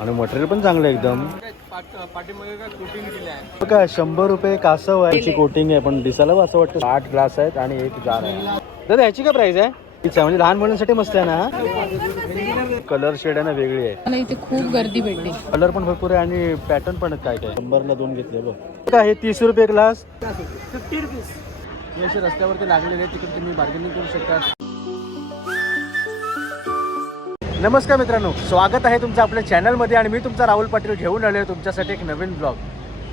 आणि मटेरियल पण चांगलं आहे एकदम. काय कोटिंग केलं आहे बघा शंभर रुपये कासव आहे. याची कोटिंग आहे पण दिसायला असं वाटतं. आठ ग्लास आहेत आणि एक जार आहे. दादा याची काय प्राइस आहे? तीच आहे म्हणजे लहान मुलांसाठी मस्त आहे ना? कलर शेड आहे ना वेगळी आहे. इथे खूप गर्दी भेटली. कलर पण भरपूर आहे आणि पॅटर्न पण आहेत काय काय. शंभरला दोन घेतले बघ. काय हे तीस रुपये ग्लास फिफ्टी रुपीज हे असे रस्त्यावरती लागलेले आहेत तिकडे तुम्ही बार्गेनिंग करू शकता. नमस्कार मित्रांनो स्वागत आहे तुमचं आपल्या चॅनलमध्ये आणि मी तुमचा राहुल पाटील घेऊन आलो आहे तुमच्यासाठी एक नवीन ब्लॉग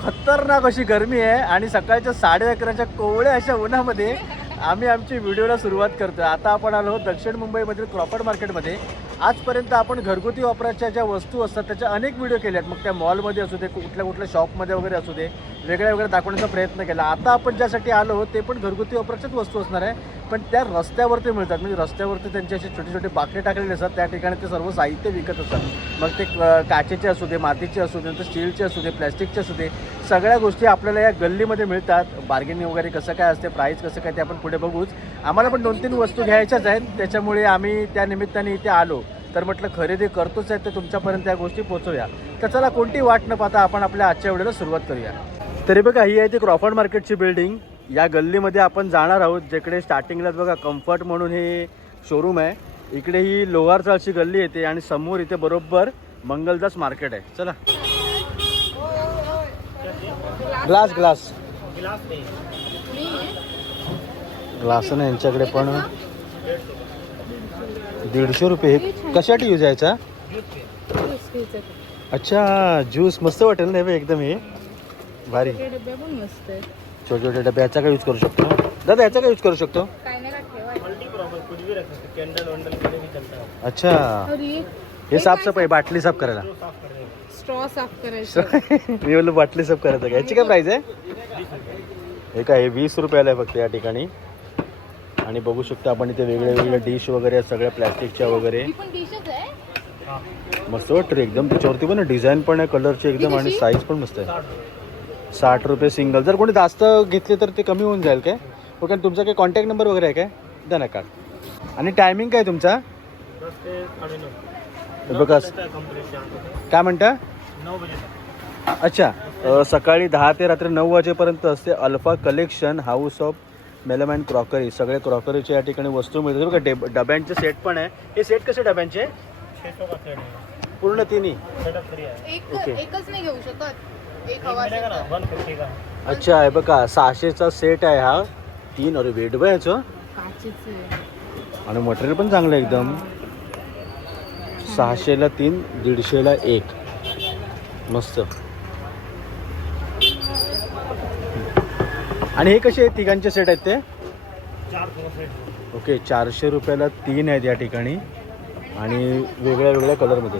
खतरनाक अशी गरमी आहे आणि सकाळच्या साडे अकराच्या कोवळ्या अशा उन्हामध्ये आम्ही आमची व्हिडिओला सुरुवात करतो आता आपण आलो दक्षिण मुंबईमधील क्रॉपर्ड मार्केटमध्ये. आजपर्यंत आपण घरगुती वापराच्या ज्या वस्तू असतात त्याच्या अनेक व्हिडिओ केले आहेत मग त्या मॉलमध्ये असू दे कुठल्या कुठल्या शॉपमध्ये वगैरे असू दे वेगळ्या वेगळ्या दाखवण्याचा प्रयत्न केला. आता आपण ज्यासाठी आलो ते पण घरगुती वापराच्याच वस्तू असणार आहे. पण त्या रस्त्यावरती मिळतात. म्हणजे रस्त्यावरती त्यांचे असे छोटे छोटे बाकडे टाकलेले असतात. त्या ठिकाणी ते सर्व साहित्य विकत असतात. मग ते काचेचे असू दे मातीचे असू दे नंतर स्टीलचे असू दे प्लॅस्टिकचे असू दे सगळ्या गोष्टी आपल्याला या गल्लीमध्ये मिळतात. बार्गेनिंग वगैरे कसं काय असते प्राईस कसं काय ते आपण पुढे बघूच. आम्हाला पण दोन तीन वस्तू घ्यायच्याच आहेत. त्याच्यामुळे आम्ही त्या निमित्ताने इथे आलो. तर म्हटलं खरेदी करतोच आहे तर तुमच्यापर्यंत त्या गोष्टी पोचवूया तर चला कोणती वाट न पाहता आपण आपल्या आजच्या वेळेला सुरुवात करूया. तरी बघा ही आहे ती क्रॉफर्ड मार्केटची बिल्डिंग या गल्लीमध्ये आपण जाणार आहोत जिकडे स्टार्टिंगलाच बघा कम्फर्ट म्हणून हे शोरूम आहे. इकडे ही लोहार चाळची गल्ली येते आणि समोर इथे बरोबर मंगलदास मार्केट आहे. चला. ग्लास ग्लास ग्लास ना यांच्याकडे पण दीडशे रुपये कशासाठी यूज यायचा अच्छा ज्यूस मस्त वाटेल ना एकदम हे. भारी. मस्त छोटे छोटे डबे याचा काय यूज करू शकतो? दादा याचा काय यूज करू शकतो? काय नाही का ठेवायचं मल्टी प्रॉपर कुछ भी रख सकते कैंडल वंडल में भी चलता है अच्छा. हे साफसफाई बाटली साफ करायला. साफ कर देंगे स्ट्रॉ साफ करायचं. मी बोललो बाटली साफ करायचं का याची काय प्राइस आहे? हे काय हे वीस रुपयाला आहे फक्त या ठिकाणी. आणि बघू शकता आपण इथे वेगळे वेगळे डिश वगैरे सगळ्या प्लॅस्टिकच्या वगैरे. पण डिशच आहे? मस्त वाटतं रे एकदम. त्याच्यावरती पण डिझाईन पण आहे कलरची एकदम आणि साईज पण मस्त आहे. साठ रुपये सिंगल जर कोणी जास्त घेतले तर ते कमी होऊन जाईल काय? ओके आणि तुमचा काही कॉन्टॅक्ट नंबर वगैरे आहे काय? द्या ना कार्ड आणि टायमिंग काय तुमचा? बघा काय म्हणता? नौ बजे तक अच्छा सकाळी दहा ते रात्री नऊ वाजेपर्यंत असते alpha collection house of Melman crockery सगळे क्रॉकरीच्या या ठिकाणी वस्तू मिळतात. बघा डेब डब्यांचे सेट पण आहे. हे सेट कसे डब्यांचे? पूर्ण तिन्ही. ओके. एकच नाही घेऊ शकत. अच्छा हे बघा सहाशेचा सेट आहे हा. तीन अरे वेट बघ याचं. काचेचे आणि मटेरियल पण चांगलं आहे एकदम. सहाशेला तीन दीडशेला एक. मस्त. आणि हे कसे आहेत? तिघांचे सेट आहेत ते? ओके चारशे रुपयाला तीन आहेत या ठिकाणी. आणि वेगळ्या वेगळ्या कलरमध्ये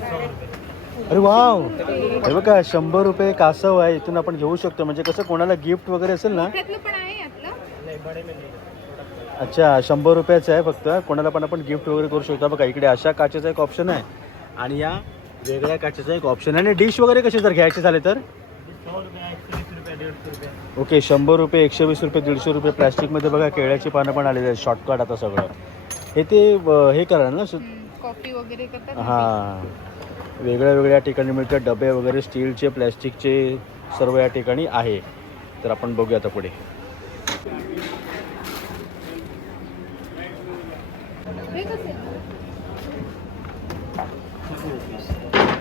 अरे वाव. हे बघा शंभर रुपये कासव आहे इथून आपण घेऊ शकतो. म्हणजे कसं कोणाला गिफ्ट वगैरे असेल ना? अच्छा शंभर रुपयाचं आहे फक्त. कोणाला पण आपण गिफ्ट वगैरे करू शकतो. बघा इकडे अशा काचेचा एक ऑप्शन आहे. आणि या वेगळ्या काचेचा एक ऑप्शन आहे. आणि डिश वगैरे कसे जर घ्यायचे झाले तर? ओके शंभर रुपये एकशे वीस रुपये दीडशे रुपये प्लॅस्टिकमध्ये बघा केळ्याची पानं पण आलेली आहेत. शॉर्टकट आता सगळं. हे ते हे करा ना कॉफी वगैरे हां. वेगळ्या वेगळ्या ठिकाणी मिळतात. डबे वगैरे स्टीलचे प्लॅस्टिकचे सर्व या ठिकाणी आहे. तर आपण बघूया आता पुढे. हे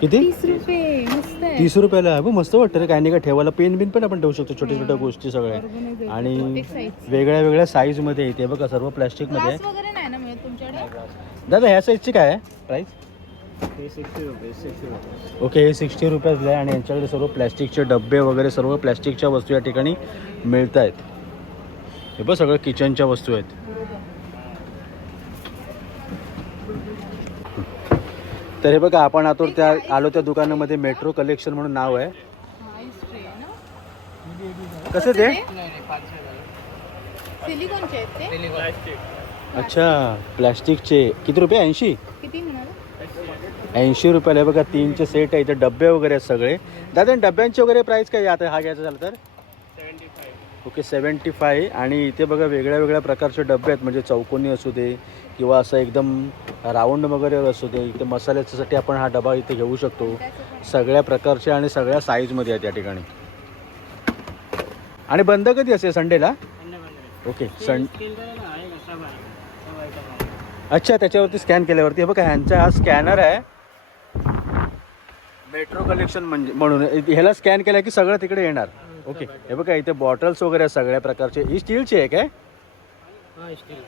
किती? तीस रुपयाला आहे. मस्त वाटतं रे. काही नाही का ठेवायला पेन बिन पण आपण ठेवू शकतो. छोट्या छोट्या गोष्टी सगळ्या. आणि. वेगळ्या वेगळ्या साईजमध्ये येते. बघा सर्व प्लॅस्टिकमध्ये दादा ह्या साईजची काय आहे? प्राईस सिक्सटी ओके हे सिक्स्टी रुपयाजला आहे आणि यांच्याकडे सर्व प्लॅस्टिकचे डबे वगैरे सर्व प्लॅस्टिकच्या वस्तू या ठिकाणी मिळत आहेत हे बघ सगळं किचनच्या वस्तू आहेत. तर हे बघा आपण आता त्या आलो त्या दुकानामध्ये मेट्रो कलेक्शन म्हणून नाव आहे. कसं ते? अच्छा प्लॅस्टिकचे. किती रुपये? ऐंशी? ऐंशी रुपयाला आहे बघा तीनचे सेट आहे इथे डबे वगैरे आहेत सगळे. दादा डब्यांचे वगैरे प्राईस काय आता हा घ्यायचा झाला तर? ओके सेवन्टी फाय आणि इथे बघा वेगळ्या वेगळ्या प्रकारचे डबे आहेत. म्हणजे चौकोनी असू दे किंवा असं एकदम राऊंड वगैरे असू दे इथे मसाल्याच्यासाठी आपण हा डबा इथे घेऊ शकतो. सगळ्या प्रकारचे आणि सगळ्या साईजमध्ये आहेत या ठिकाणी. आणि बंद कधी असेल संडेला ओके सं अच्छा त्याच्यावरती स्कॅन केल्यावरती. हे बघा ह्यांचा हा स्कॅनर आहे. मेट्रो कलेक्शन म्हणजे म्हणून ह्याला स्कॅन केलं की सगळं तिकडे येणार. ओके. हे बघा इथे बॉटल्स वगैरे सगळ्या प्रकारचे. ही स्टीलची आहे काय?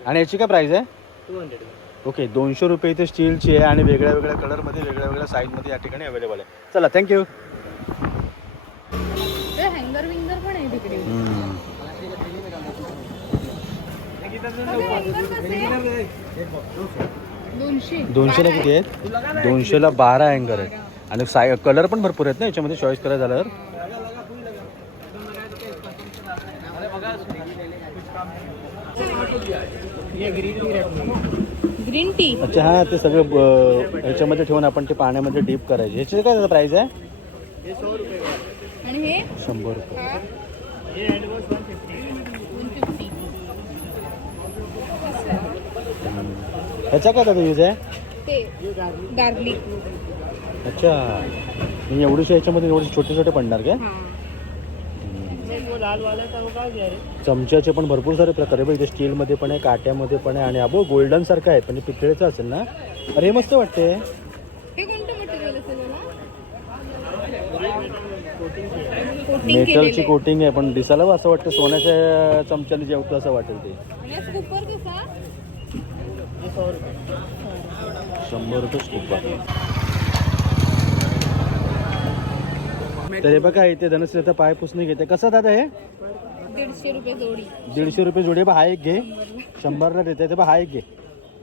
आणि याची काय प्राईस आहे? टू हंड्रेड ओके दोनशे रुपये इथे स्टीलची आहे आणि वेगळ्या वेगळ्या कलरमध्ये वेगळ्या वेगळ्या साईजमध्ये या ठिकाणी अवेलेबल आहे. चला थँक्यू हँगर विंगर पण आहे तिकडे. दोनशे. दोनशेला किती आहेत? दोनशेला बारा अँगर आहेत. आणि साय कलर पण भरपूर आहेत ना याच्यामध्ये चॉईस करायचं झाल्यावर ग्रीन टी अच्छा हां ते सगळं ब- ह्याच्यामध्ये ठेवून आपण ते पाण्यामध्ये डीप करायचे. ह्याचे काय प्राईस आहे? आणि हे? शंभर रुपये. हा. वन फिफ्टी ह्याचा काय त्याचा यूज आहे? ते गार्लिक. अच्छा. म्हणजे एवढीशा याच्यामध्ये एवढे छोटे छोटे पडणार काय? हां. चमच्याचे पण भरपूर सारे प्रकार आहे बघ इथे स्टीलमध्ये पण आहे काट्यामध्ये पण आहे आणि अबो गोल्डन सारखं आहे म्हणजे पितळेचं असेल ना? अरे हे मस्त वाटते हे मेटलची कोटिंग आहे पण दिसायला असं वाटतं सोन्याच्या चमच्याने जेवतं असं वाटेल ते. शंभर रुपये स्कूप तर हे बघा इथे धनश्रीचा पाय पुसणे घेते. कसं दादा हे? दीडशे रुपये जोडी. दीडशे रुपये जोडी बा हा एक घे. शंभरला देते ते बा हा एक घे.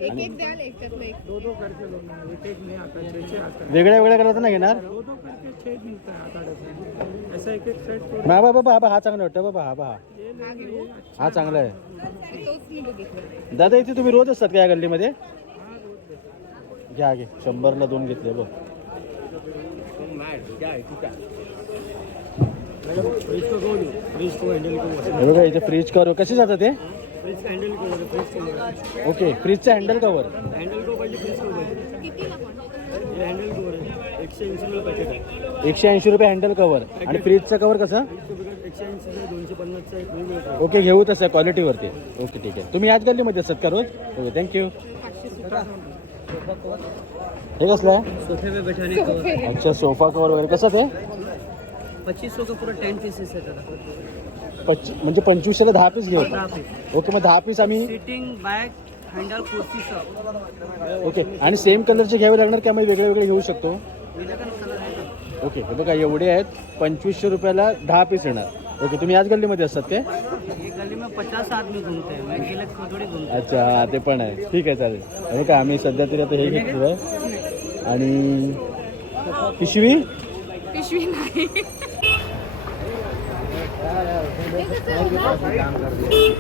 एक एक द्याल एकच्यातलं एक. वेगळ्या वेगळ्या करायचं नाही घेणार? ना बाबा बाबा हा चांगला वाटतं बाबा हा बा हा. हा हा चांगला आहे. दादा इथे तुम्ही रोज असतात का या गल्लीमध्ये? घ्या घे शंभरला दोन घेतले बघ. हे बघा इथे फ्रीज कवर कसे जातं ते? ओके फ्रीजचं हँडल कवर एकशे ऐंशी रुपये हँडल कवर आणि फ्रीजचं कवर कसं? ओके घेऊ तसं क्वालिटीवरती ओके ठीक आहे. तुम्ही याच गल्लीमध्ये असतात का रोज? ओके थँक्यू हे कसलं आहे? सोफे पे बैठाने सोफे अच्छा सोफा कवर वगैरे. कसं ते? पच्चीस सौ का पूरा टेन पीसेस है दादा पच्ची म्हणजे पंचवीसशेला दहा पीस घेऊ. दहा ओके मग दहा पीस आम्ही सिटिंग बॅग हँडल सब. ओके आणि सेम कलरचे घ्यावे लागणार की? आम्ही वेगळे वेगळे घेऊ शकतो? विनाकन कलर आहे. का ओके हे बघा एवढे आहेत. पंचवीसशे रुपयाला दहा पीस येणार. ओके तुम्ही याच गल्लीमध्ये असतात काय? ये गली में पचास आदमी घूमते हैं मैं अकेले थोड़ी घूमता अच्छा हा ते पण आहे. ठीक आहे चालेल. हे बघा आम्ही सध्या तरी आता हे घेतलो आहे. आणि पिशवी? पिशवी नाही.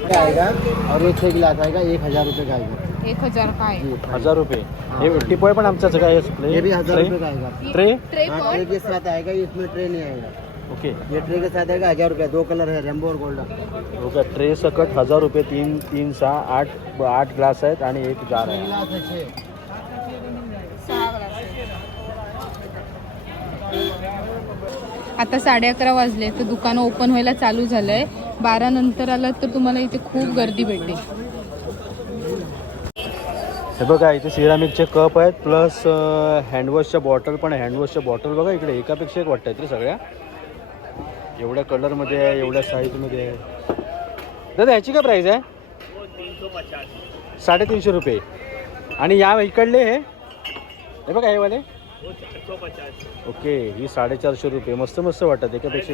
आहे आएगा और ये छः गिलास आएगा एक हज़ार रुपये का आएगा? एक हजार काय? हजार रुपये. हे टिपोय पण आमच्याच काय ये भी हज़ार रुपये का आएगा ट्रे? ट्रे हाँ पण ट्रे के साथ आएगा इसमें ट्रे नहीं आएगा ओके ये ट्रे के साथ आएगा हज़ार रुपये। दो कलर है रेम्बो और गोल्डन। बघा ट्रे सकट हजार रुपये तीन तीन सहा आठ आठ ग्लास आहेत आणि एक जार आहे. गिलास है छः। आहे. आता साडे अकरा वाजले तर दुकानं ओपन व्हायला चालू झालंय. बारा नंतर आलं तर तुम्हाला इथे खूप गर्दी भेटेल हे बघा इथे सिरामिकचे कप आहेत प्लस हँडवॉशच्या बॉटल पण आहे. हँडवॉशच्या बॉटल बघा इकडे एकापेक्षा एक वाटत रे सगळ्या. एवढ्या कलरमध्ये आहे एवढ्या साईजमध्ये आहे. दादा ह्याची काय प्राईस आहे? साडेतीनशे रुपये. आणि या इकडले हे? हे बघा हे वाले. ओके ही साडेचारशे रुपये. मस्त मस्त वाटत एकापेक्षा.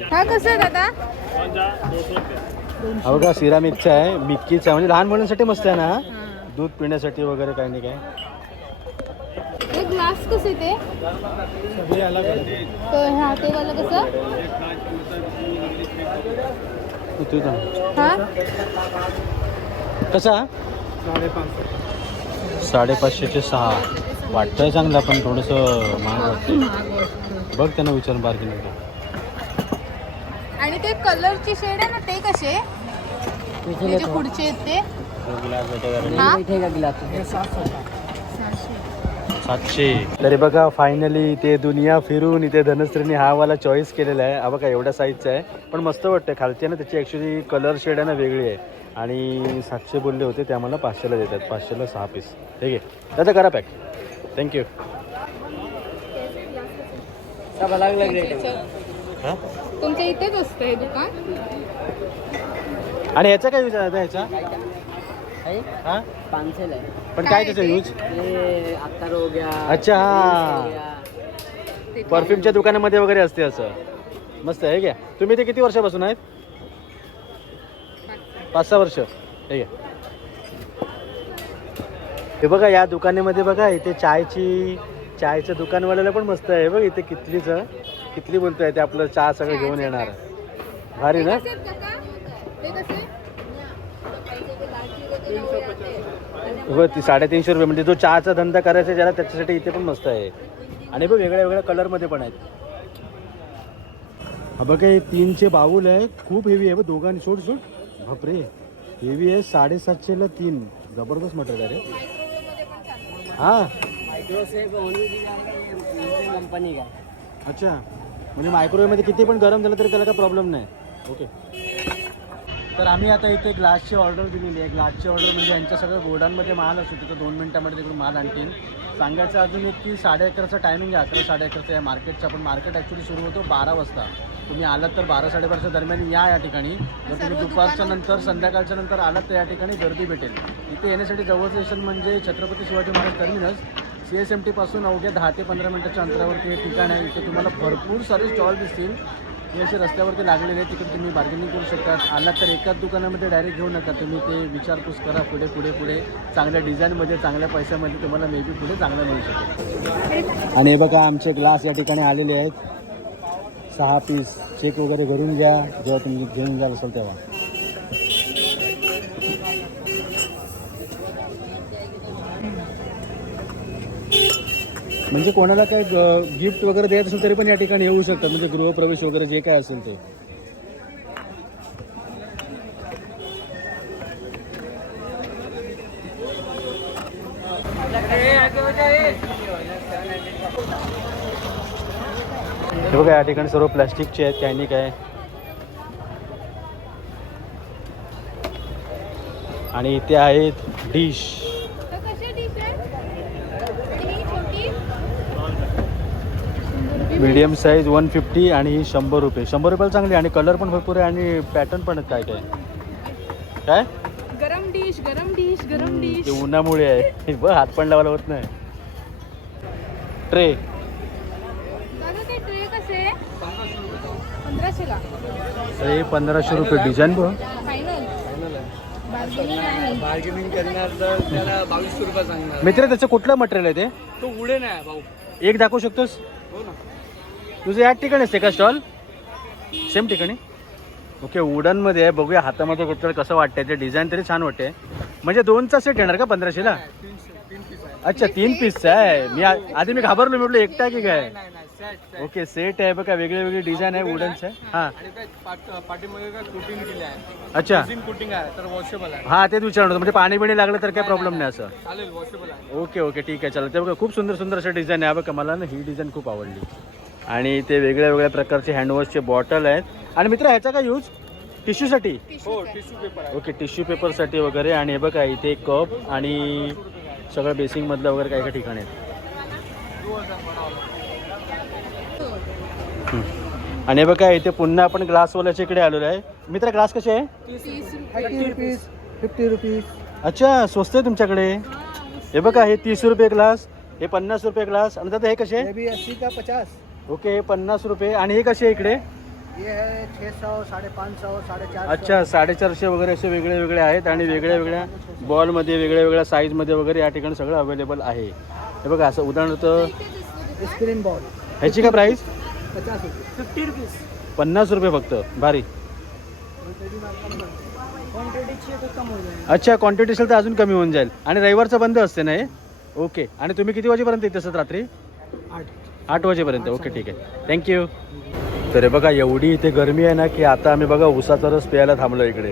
हा बघा सिरामिकचा आहे मिक्कीचा आहे. म्हणजे लहान मुलांसाठी मस्त आहे ना? दूध पिण्यासाठी वगैरे काही नाही काय. हे ग्लास कसे ते? तर हा ते वाला कसं. हा? कसा? साडेपाचशेचे सहा. वाटतंय चांगलं पण थोडंसं महाग वाटतं बघ त्यांना विचारून बार्गेनिंग आणि ते कलरची शेड आहे ना ते कसे? हे पुढचे आहेत ते? हा? गिलास सहाशे. सातशे तरी बघा फायनली ते दुनिया फिरून इथे धनश्रीने हा वाला चॉईस केलेला आहे. हा बघा एवढ्या साईजचा आहे. पण मस्त वाटतं खालची आहे ना त्याची ॲक्च्युली कलर शेड आहे ना वेगळी आहे. आणि सातशे बोलले होते ते आम्हाला पाचशेला देतात. पाचशेला सहा पीस ठीक आहे? त्याचं करा पॅक थँक्यू सब अलग अलग रेट है? तुमच्या हां इथेच असतं हे दुकान? आणि ह्याचा काय आहे आता ह्याचा? हां? पाँच पण काय त्याचा यूज ये अत्तर हो गया अच्छा. हो गया परफ्यूमच्या दुकानामध्ये वगैरे असते असं. मस्त आहे घ्या. तुम्ही ते किती वर्षापासून आहेत? पाच सहा वर्ष. हे घ्या. हे बघा या दुकानामध्ये बघा इथे चायची चायचं दुकानवाल्याला पण मस्त आहे. बघ इथे कितलीचं कितली बोलतोय ते आपलं चहा सगळं घेऊन येणार. भारी ना? ते कसे? बघ ती साडेतीनशे रुपये म्हणजे जो चहाचा धंदा करायचा आहे ज्याला त्याच्यासाठी इथे पण मस्त आहे. आणि बघ वेगळ्या वेगळ्या कलरमध्ये पण आहेत. हा बघा हे तीनचे बाऊल आहे. खूप हेवी आहे बघ दोघांनी. सोड सोड. बापरे. हेवी आहे साडेसातशेला तीन. जबरदस्त मटेरियल आहे रे. हां. कंपनी का अच्छा. म्हणजे मायक्रोवेव्हमध्ये किती पण गरम झालं तरी त्याला काही प्रॉब्लेम नाही. ओके तर आम्ही आता इथे ग्लासची ऑर्डर दिलेली आहे. ग्लासची ऑर्डर म्हणजे यांच्या सगळं गोडांमध्ये माल असतो. तिथं दोन मिनिटामध्ये तिकडून माल आणतील. सांगायचं अजून एक की साडे अकराचा टायमिंग आहे. अकरा साडे अकराचा आहे मार्केटचा पण मार्केट ॲक्च्युली सुरू होतो बारा वाजता. तुम्ही आलात तर बारा साडेबाराच्या दरम्यान या या ठिकाणी. जर तुम्ही दुपारच्या नंतर संध्याकाळच्या नंतर आलात तर या ठिकाणी गर्दी भेटेल. इथे येण्यासाठी जवळचं स्टेशन म्हणजे Chhatrapati Shivaji Maharaj terminus C S M टीपासून अवघ्या दहा ते पंधरा मिनिटाच्या अंतरावरती हे ठिकाण आहे. इथे तुम्हाला भरपूर सारे स्टॉल दिसतील. हे असे रस्त्यावरती लागलेले आहेत तिकडे तुम्ही बार्गेनिंग करू शकता आलात तर एकाच दुकानामध्ये डायरेक्ट घेऊ नका. तुम्ही ते विचारपूस करा पुढे पुढे पुढे. चांगल्या डिझाईनमध्ये चांगल्या पैशामध्ये तुम्हाला मे बी पुढे चांगलं मिळू शकेल. आणि हे बघा आमचे ग्लास या ठिकाणी आलेले आहेत. सहा पीस चेक वगैरे भरून घ्या. जेव्हा तुम्ही घेऊन जाल असाल तेव्हा. म्हणजे कोणाला काय गिफ्ट वगैरे द्यायचं असेल तरी पण या ठिकाणी येऊ शकतात. म्हणजे गृहप्रवेश वगैरे जे काय असेल ते. हे बघा या ठिकाणी सर्व प्लॅस्टिकचे आहेत काही नाही काय. आणि इथे आहेत डिश तर कशी डिश आहे आणि ही छोटी मीडियम साईज वन फिफ्टी आणि ही शंभर रुपये. शंभर रुपयाला चांगली आणि कलर पण भरपूर आहे आणि पॅटर्न पण आहेत काय काय? काय? गरम डिश गरम डिश गरम डिश ते उन्हामुळे आहे. बघ हात पण लावायला होत नाही. ट्रे ट्रे पंधराशे रुपये. डिझाईन बघ. फायनल बार्गेनिंग आहे. बार्गेनिंग करणार तर त्याला बावीसशे रुपये सांगणार. मित्र त्याचं कुठलं मटेरियल आहे ते? तो उडे नाही भाऊ. एक दाखवू शकतोस? हो ना. तुझं याच ठिकाणी असते का स्टॉल सेम ठिकाणी? ओके वुडनमध्ये आहे. बघूया हातामध्ये घेतलं कसं वाटतंय. ते डिझाईन तरी छान वाटते. म्हणजे दोनचा सेट येणार का पंधराशेला अच्छा तीन पीसचा आहे. मी आ- आधी मी घाबरलो म्हटलं एकटा आहे की काय? नाही नाही सेट ओके सेट आहे बघा. वेगळे वेगळे डिझाईन आहे वुडनचं हां. आणि काय पाठ पाठीमागे काय कोटिंग केली आहे अच्छा. कोटिंग आहे तर वॉशेबल आहे हां तेच विचारणार होतं. म्हणजे पाणी बिणी लागलं तर काय प्रॉब्लेम नाही असं. चालेल वॉशेबल आहे. Okay okay. ठीक आहे. चालेल. ते बघा खूप सुंदर सुंदर अशा डिझाईन आहे. हा बघा मला ना ही डिझाईन खूप आवडली. आणि ते वेगळ्या वेगळ्या प्रकारचे हँडवॉशचे बॉटल आहेत. आणि मित्र ह्याचा काय यूज टिश्यूसाठी हो टिश्यू पेपर आहे. ओके टिश्यू पेपरसाठी वगैरे. आणि हे बघा इथे कप आणि सगळं बेसिंगमधलं वगैरे काही काही ठिकाणी आहेत. आणि हे बघा इथे पुन्हा आपण ग्लासवाल्याच्या इकडे आलेलो आहे. मित्र ग्लास कसे आहे? फिफ्टी रुपीज अच्छा स्वस्त आहे तुमच्याकडे. हे बघा हे तीस रुपये ग्लास हे पन्नास रुपये ग्लास आणि दादा हे कसे? पचास? ओके हे पन्नास रुपये. आणि हे कसे आहे इकडे? ये है छः सौ साढ़े पाँच सौ साढ़े चार अच्छा साडेचारशे वगैरे असे वेगळे वेगळे आहेत आणि वेगळ्या वेगळ्या बॉलमध्ये वेगळ्या वेगळ्या साईजमध्ये वगैरे या ठिकाणी सगळं अवेलेबल आहे. हे बघा असं उदाहरणार्थ स्क्रीन बॉल ह्याची काय प्राईस पचास रुपये. फिफ्टी रुपीज पन्नास रुपये फक्त. भारी. क्वांटिटीची तो कम हो जाएगा अच्छा क्वांटिटी असेल तर अजून कमी होऊन जाईल. आणि रविवारचं बंद असते ना हे? ओके. आणि तुम्ही किती वाजेपर्यंत येत असत रात्री? आठ. आठ वाजेपर्यंत. ओके ठीक आहे. थँक्यू तर हे बघा एवढी इथे गरमी आहे ना की आता आम्ही बघा उसाचा रस प्यायला थांबलो इकडे.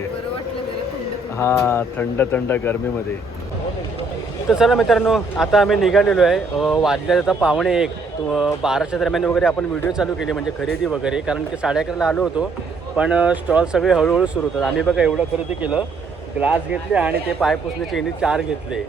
हां थंड हा थंड थंड गरमीमध्ये. तर चला मित्रांनो आता आम्ही निघालेलो आहे. वाजल्या आता पावणे एक. बाराच्या दरम्यान वगैरे आपण व्हिडिओ चालू केले म्हणजे खरेदी वगैरे कारण की साडे अकराला आलो होतो. पण स्टॉल सगळे हळूहळू सुरू होतात. आम्ही बघा एवढं खरेदी केलं. ग्लास घेतले आणि ते पाय पुसण्याचे यांनी चार घेतले.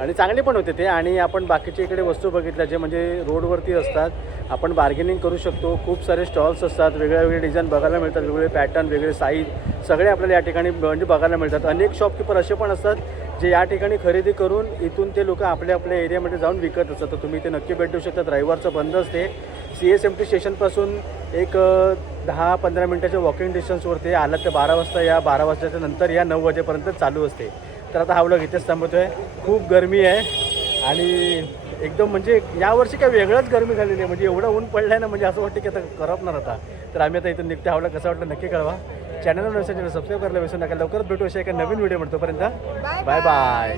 आणि चांगले पण होते ते. आणि आपण बाकीच्या इकडे वस्तू बघितल्या जे म्हणजे रोडवरती असतात आपण बार्गेनिंग करू शकतो. खूप सारे स्टॉल्स असतात वेगळ्या वेगळे डिझाईन बघायला मिळतात वेगवेगळे पॅटर्न वेगळे साईज सगळे आपल्याला या ठिकाणी म्हणजे बघायला मिळतात. अनेक शॉपकीपर असे पण असतात जे या ठिकाणी खरेदी करून इथून ते लोक आपल्या आपल्या एरियामध्ये जाऊन विकत असतात. तर तुम्ही इथे नक्की भेट देऊ शकतात रविवारचं बंद असते. सी एस एम टी स्टेशनपासून एक दहा पंधरा मिनटाच्या वॉकिंग डिस्टन्सवरती आलात तर बारा वाजता या बारा वाजताच्या नंतर या नऊ वाजेपर्यंत चालू असते. तर आता हा व्लॉग इथेच थांबवतो आहे खूप गरमी आहे. आणि एकदम म्हणजे यावर्षी काय वेगळंच गरमी झालेली आहे. म्हणजे एवढं ऊन पडलं आहे ना म्हणजे असं वाटतं की आता करपणार आता. तर आम्ही आता इथून निघते आवडला कसं वाटलं नक्की कळवा. चॅनलवर नसेल सबस्क्राईब करायला विसरू नका. लवकरच भेटू अशा एका नवीन व्हिडिओ म्हणतो पर्यंत बाय बाय